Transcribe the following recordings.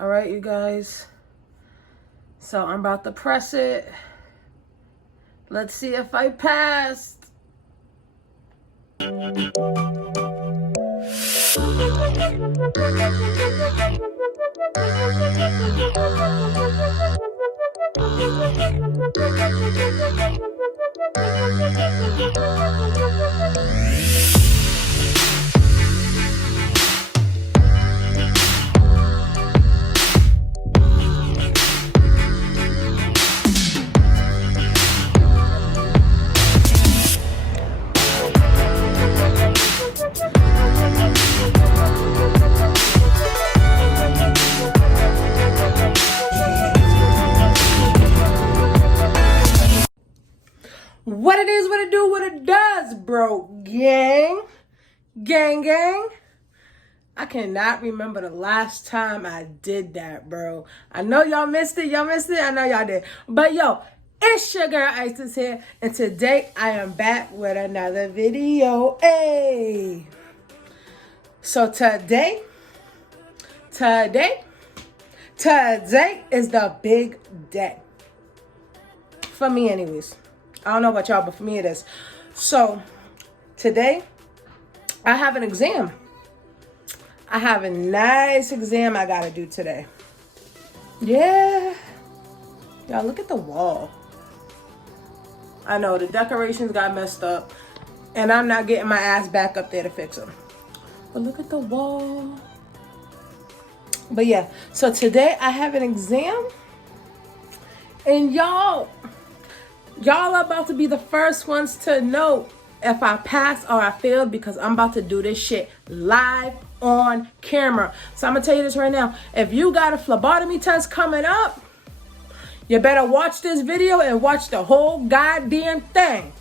All right, you guys. So I'm about to press it. Let's see if I passed. What it is, what it do, what it does, bro. Gang. I cannot remember the last time I did that, bro. I know y'all missed it. I know y'all did. But yo, it's your girl Isis here. And today I am back with another video. Hey. So today is the big day. For me anyways. I don't know about y'all, but for me it is. So today I have an exam. I have a nice exam I gotta do today. Yeah. Y'all look at the wall. I know the decorations got messed up and I'm not getting my ass back up there to fix them. But look at the wall. But yeah, so today I have an exam and y'all are about to be the first ones to know if I pass or I failed because I'm about to do this shit live on camera. So I'm gonna tell you this right now. If you got a phlebotomy test coming up, you better watch this video and watch the whole goddamn thing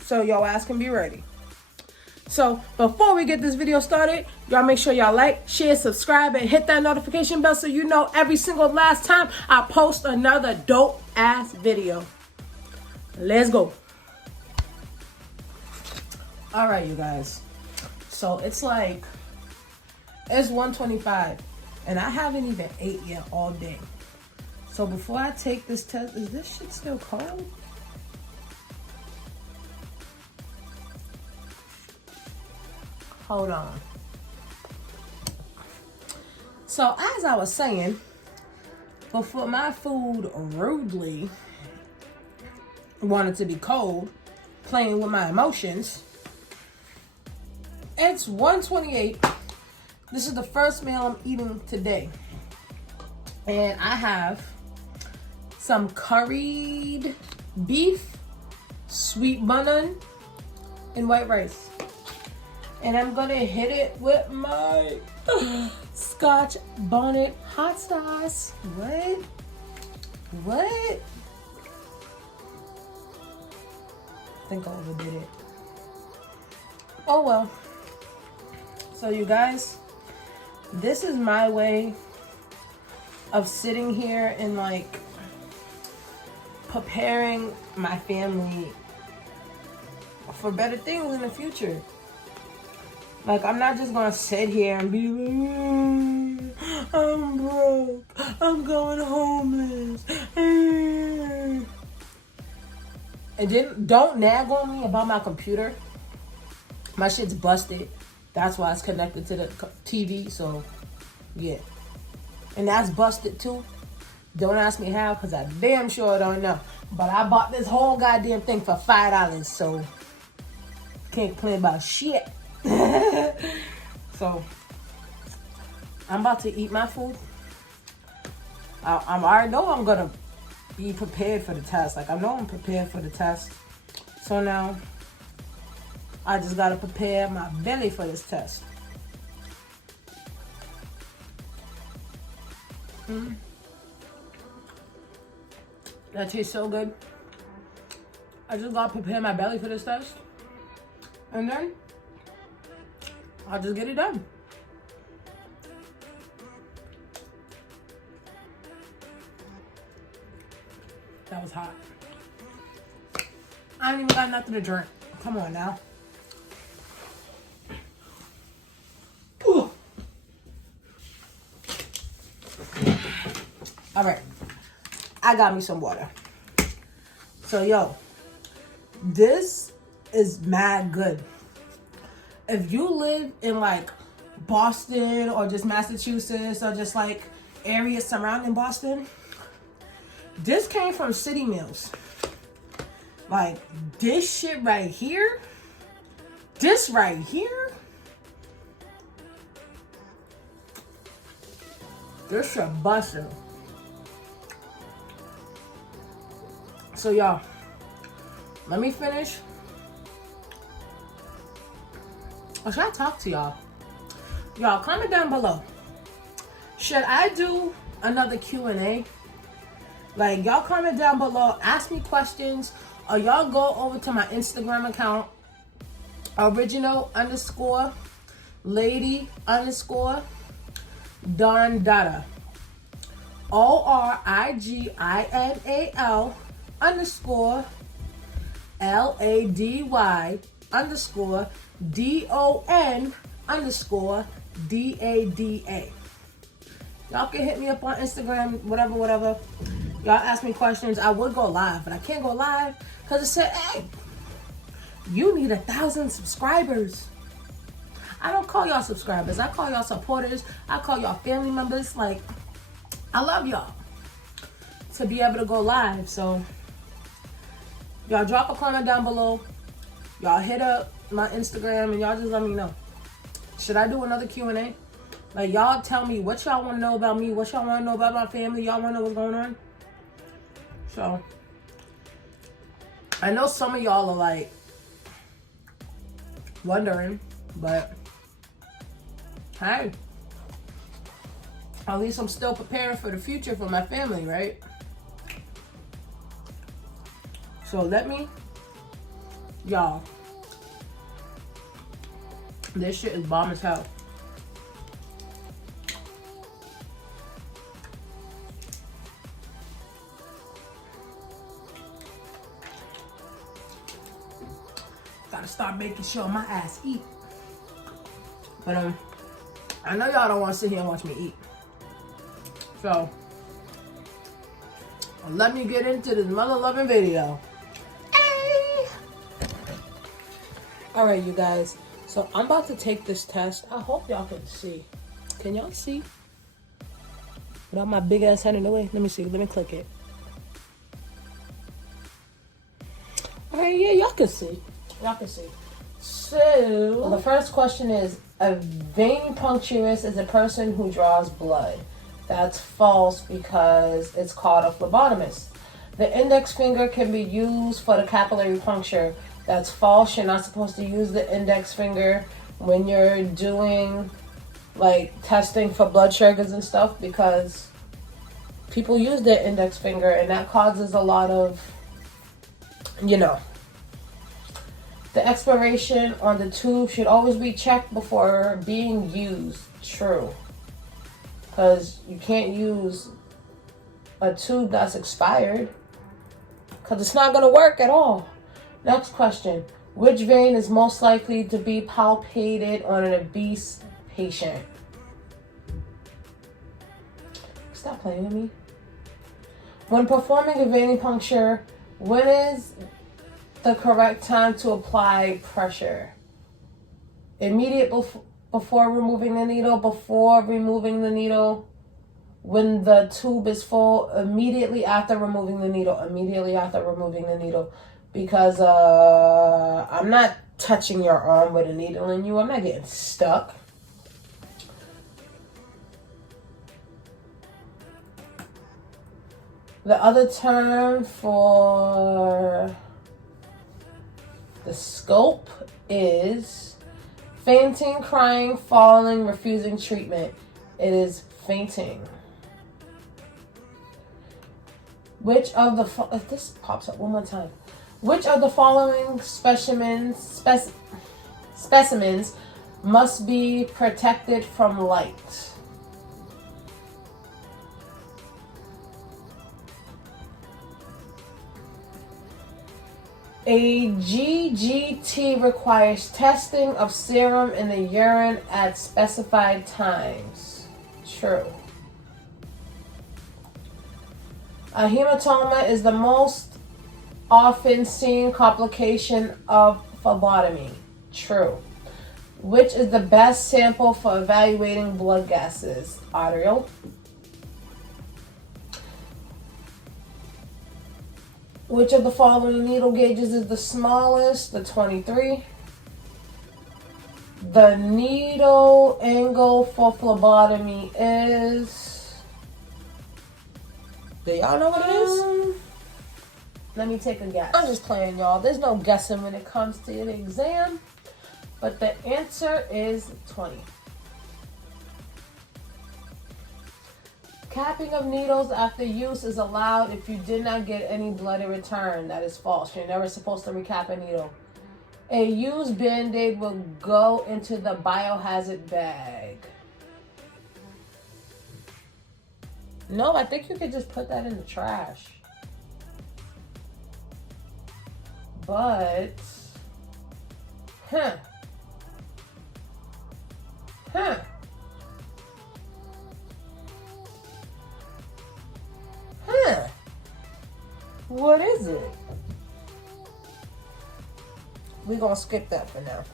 so your ass can be ready. So before we get this video started, y'all make sure y'all like, share, subscribe, and hit that notification bell so you know every single last time I post another dope ass video. Let's go. All right, you guys. So it's 1:25 and I haven't even ate yet all day. So before I take this test, is this shit still cold? Hold on. So as I was saying, before my food rudely wanted to be cold, playing with my emotions, it's 1:28. This is the first meal I'm eating today. And I have some curried beef, sweet bun, and white rice. And I'm gonna hit it with my Scotch bonnet hot sauce. What? I think I overdid it. Oh well. So you guys, this is my way of sitting here and preparing my family for better things in the future. I'm not just gonna sit here and be like, I'm broke, I'm going homeless. And then don't nag on me about my computer. My shit's busted. That's why it's connected to the TV, so yeah. And that's busted too. Don't ask me how, because I damn sure don't know. But I bought this whole goddamn thing for $5, so can't complain about shit. So I'm about to eat my food. I already know I'm gonna be prepared for the test. I know I'm prepared for the test. So now I just gotta prepare my belly for this test. That tastes so good. I just gotta prepare my belly for this test. And then I'll just get it done. That was hot. I ain't even got nothing to drink. Come on now. All right. I got me some water. So, yo, this is mad good. If you live in like Boston or just Massachusetts or just like areas surrounding Boston, this came from City Meals. Like this shit right here, this right here, this shit busting. So y'all, let me finish. Or should I talk to y'all? Y'all, comment down below. Should I do another Q&A? Like, y'all comment down below, ask me questions, or y'all go over to my Instagram account, original_lady_Dondada. ORIGINAL_LADY_DON_DADA. Y'all can hit me up on Instagram, whatever. Y'all ask me questions. I would go live, but I can't go live because it said, hey, you need 1,000 subscribers. I don't call y'all subscribers. I call y'all supporters. I call y'all family members. Like, I love y'all to be able to go live. So, y'all drop a comment down below. Y'all hit up my Instagram and y'all just let me know. Should I do another Q&A? Like, y'all tell me what y'all want to know about me, what y'all want to know about my family. Y'all want to know what's going on? So, I know some of y'all are like wondering, but hey, at least I'm still preparing for the future for my family, right? So let me, y'all, this shit is bomb as hell. Gotta start making sure my ass eat. But I know y'all don't want to sit here and watch me eat. So let me get into this mother loving video. Hey! Alright, you guys. So I'm about to take this test. I hope y'all can see. Can y'all see? Without my big ass head in the way. Let me see. Let me click it. Alright, yeah, y'all can see. Y'all can see. So, the first question is, a venipuncturist is a person who draws blood. That's false because it's called a phlebotomist. The index finger can be used for the capillary puncture. That's false. You're not supposed to use the index finger when you're doing like testing for blood sugars and stuff, because people use their index finger and that causes a lot of, you know. The expiration on the tube should always be checked before being used. True. Because you can't use a tube that's expired, because it's not going to work at all. Next question. Which vein is most likely to be palpated on an obese patient? Stop playing with me. When performing a venipuncture, when is the correct time to apply pressure? Immediate before removing the needle, before removing the needle, when the tube is full, immediately after removing the needle, because I'm not touching your arm with a needle in you. I'm not getting stuck. The other term for the scope is fainting, crying, falling, refusing treatment. It is fainting. Which of the if this pops up one more time. Which of the following specimens must be protected from light? A GGT requires testing of serum in the urine at specified times. True. A hematoma is the most often seen complication of phlebotomy. True. Which is the best sample for evaluating blood gases? Arterial. Which of the following needle gauges is the smallest? The 23. The needle angle for phlebotomy is... Do y'all know what it is? Let me take a guess. I'm just playing, y'all. There's no guessing when it comes to the exam. But the answer is 20. Capping of needles after use is allowed if you did not get any blood in return. That is false. You're never supposed to recap a needle. A used Band-Aid will go into the biohazard bag. No, I think you could just put that in the trash. But, Huh. What is it? We're going to skip that for now.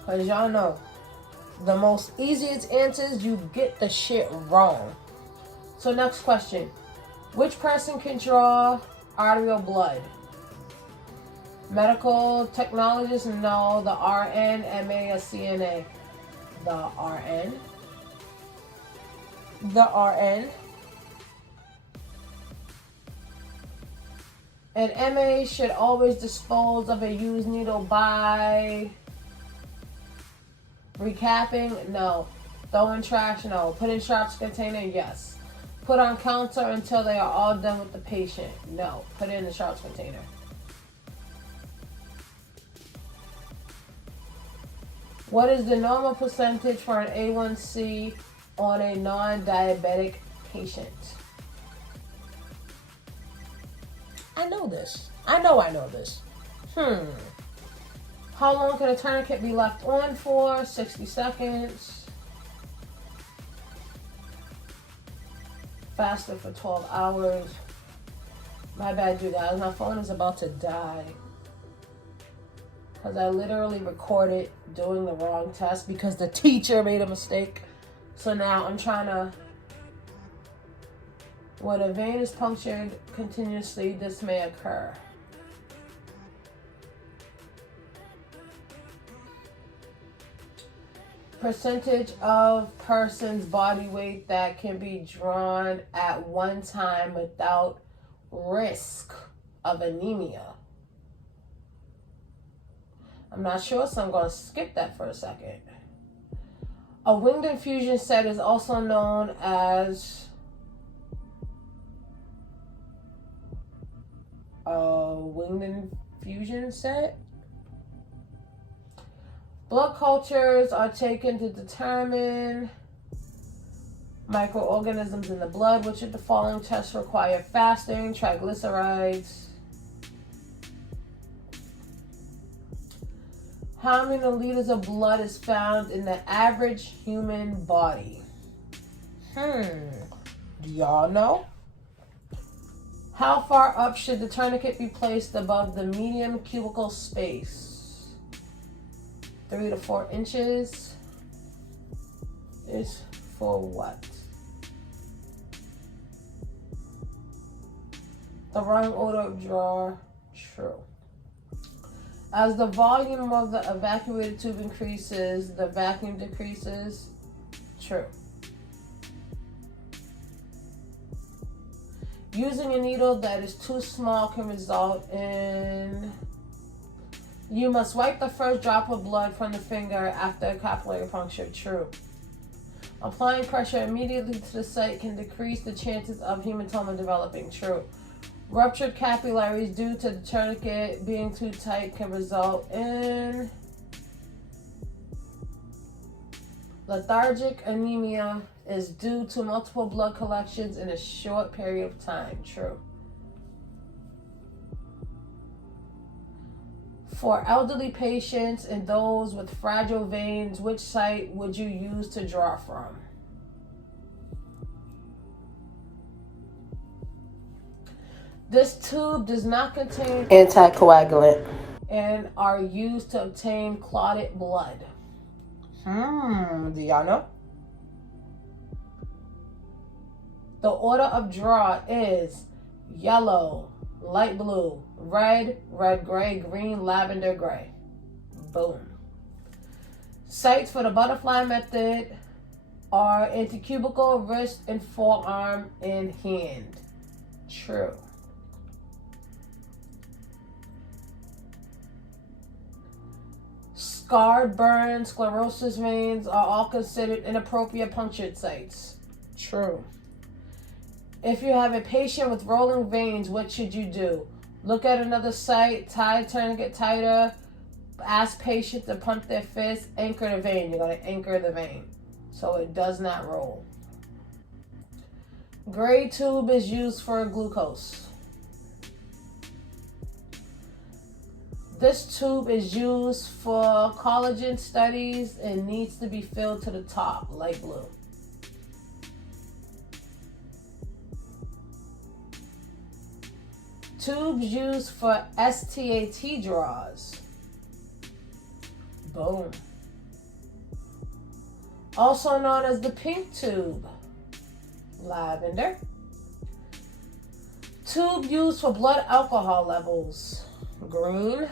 Because y'all know, the most easiest answers, you get the shit wrong. So next question. Which person can draw arterial blood? Medical technologist? No. The RN, MA, or CNA? The RN. The RN. And MA should always dispose of a used needle by recapping? No. Throw in trash? No. Put in sharps container? Yes. Put on counter until they are all done with the patient? No. Put it in the sharps container. What is the normal percentage for an A1C on a non-diabetic patient? I know this. I know this. How long can a tourniquet be left on for? 60 seconds. Faster for 12 hours. My bad, you guys. My phone is about to die. Because I literally recorded doing the wrong test because the teacher made a mistake. So now I'm trying to... When a vein is punctured continuously, this may occur. Percentage of person's body weight that can be drawn at one time without risk of anemia. I'm not sure, so I'm going to skip that for a second. A winged infusion set is also known as a winged infusion set. Blood cultures are taken to determine microorganisms in the blood. Which of the following tests require fasting? Triglycerides. How many liters of blood is found in the average human body? Do y'all know? How far up should the tourniquet be placed above the medium cubical space? 3 to 4 inches. Is for what? The wrong order of draw. True. As the volume of the evacuated tube increases, the vacuum decreases. True. Using a needle that is too small can result in... You must wipe the first drop of blood from the finger after a capillary puncture. True. Applying pressure immediately to the site can decrease the chances of hematoma developing. True. Ruptured capillaries due to the tourniquet being too tight can result in lethargic anemia is due to multiple blood collections in a short period of time. True. For elderly patients and those with fragile veins, which site would you use to draw from? This tube does not contain anticoagulant and are used to obtain clotted blood. Do y'all know? The order of draw is yellow, light blue, red, red gray, green, lavender gray. Boom. Sites for the butterfly method are antecubical, wrist, and forearm, and hand. True. Scarred, burn, sclerosis veins are all considered inappropriate punctured sites. True. If you have a patient with rolling veins, what should you do? Look at another site, tie tourniquet tighter, ask patient to pump their fist, anchor the vein. You're going to anchor the vein so it does not roll. Gray tube is used for glucose. This tube is used for collagen studies and needs to be filled to the top, light blue. Tubes used for STAT draws. Boom. Also known as the pink tube. Lavender. Tube used for blood alcohol levels. Green.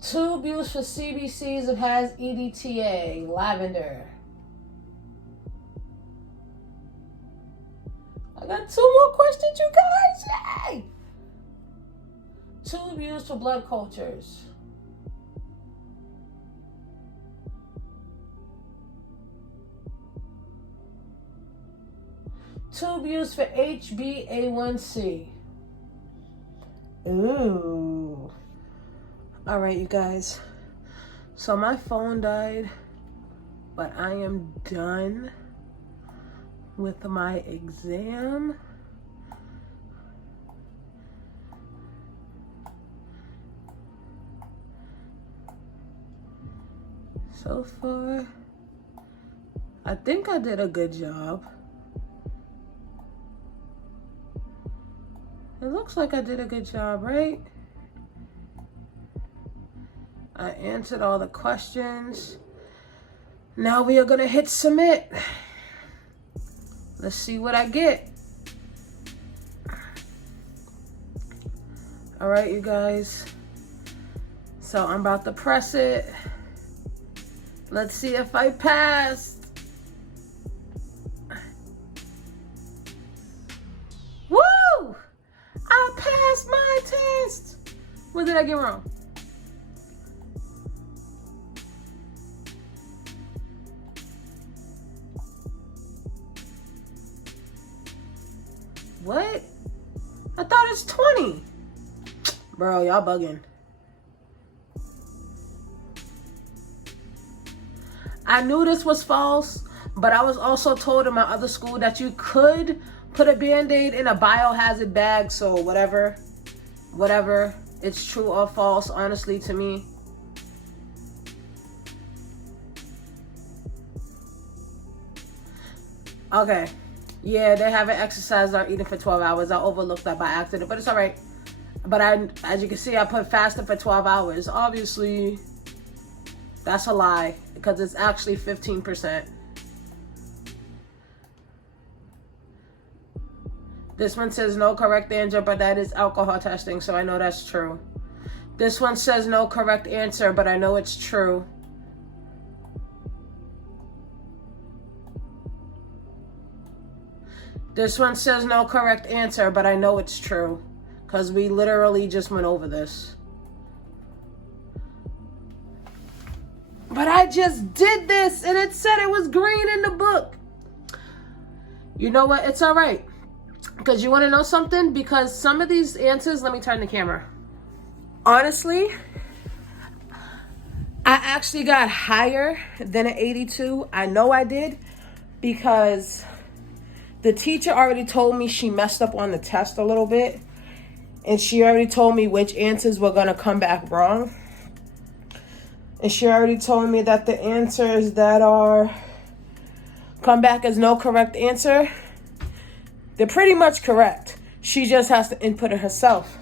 Tube used for CBCs that has EDTA. Lavender. I got 2 more questions, you guys. Yay! Tube used for blood cultures. Tube used for HbA1c. Ooh. All right, you guys. So my phone died, but I am done with my exam. So far, I think I did a good job. It looks like I did a good job, right? I answered all the questions. Now we are gonna hit submit. Let's see what I get. All right, you guys. So I'm about to press it. Let's see if I passed. Woo! I passed my test. What did I get wrong? What? I thought it's 20. Bro, y'all bugging. I knew this was false, but I was also told in my other school that you could put a Band-Aid in a biohazard bag, so whatever, it's true or false, honestly, to me. Okay. Yeah, they haven't exercised or eaten for 12 hours. I overlooked that by accident, but it's all right. But as you can see, I put fasting for 12 hours. Obviously, that's a lie because it's actually 15%. This one says no correct answer, but that is alcohol testing, so I know that's true. This one says no correct answer, but I know it's true. This one says no correct answer, but I know it's true because we literally just went over this. But I just did this and it said it was green in the book. You know what? It's all right. Because you want to know something? Because some of these answers, let me turn the camera. Honestly, I actually got higher than an 82. I know I did because the teacher already told me she messed up on the test a little bit. And she already told me which answers were going to come back wrong. And she already told me that the answers that are come back as no correct answer, they're pretty much correct. She just has to input it herself.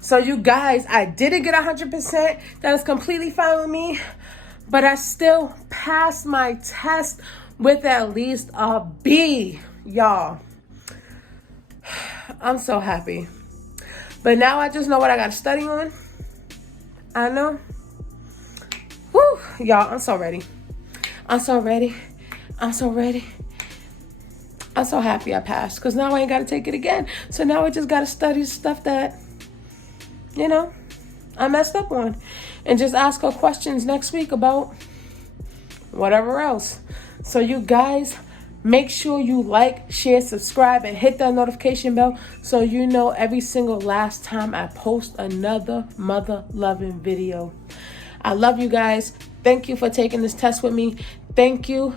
So you guys, I didn't get 100%. That is completely fine with me. But I still passed my test with at least a B, y'all. I'm so happy. But now I just know what I got to study on. I know. Woo, y'all, I'm so ready. I'm so ready. I'm so ready. I'm so happy I passed, because now I ain't got to take it again. So now I just got to study stuff that, you know, I messed up on. And just ask her questions next week about whatever else. So you guys, make sure you like, share, subscribe, and hit that notification bell so you know every single last time I post another mother-loving video. I love you guys. Thank you for taking this test with me. Thank you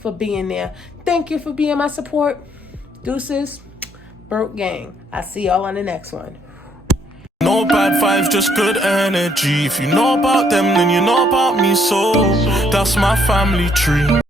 for being there. Thank you for being my support. Deuces, Broke Gang. I see y'all on the next one. No bad vibes, just good energy. If you know about them, then you know about me, so that's my family tree.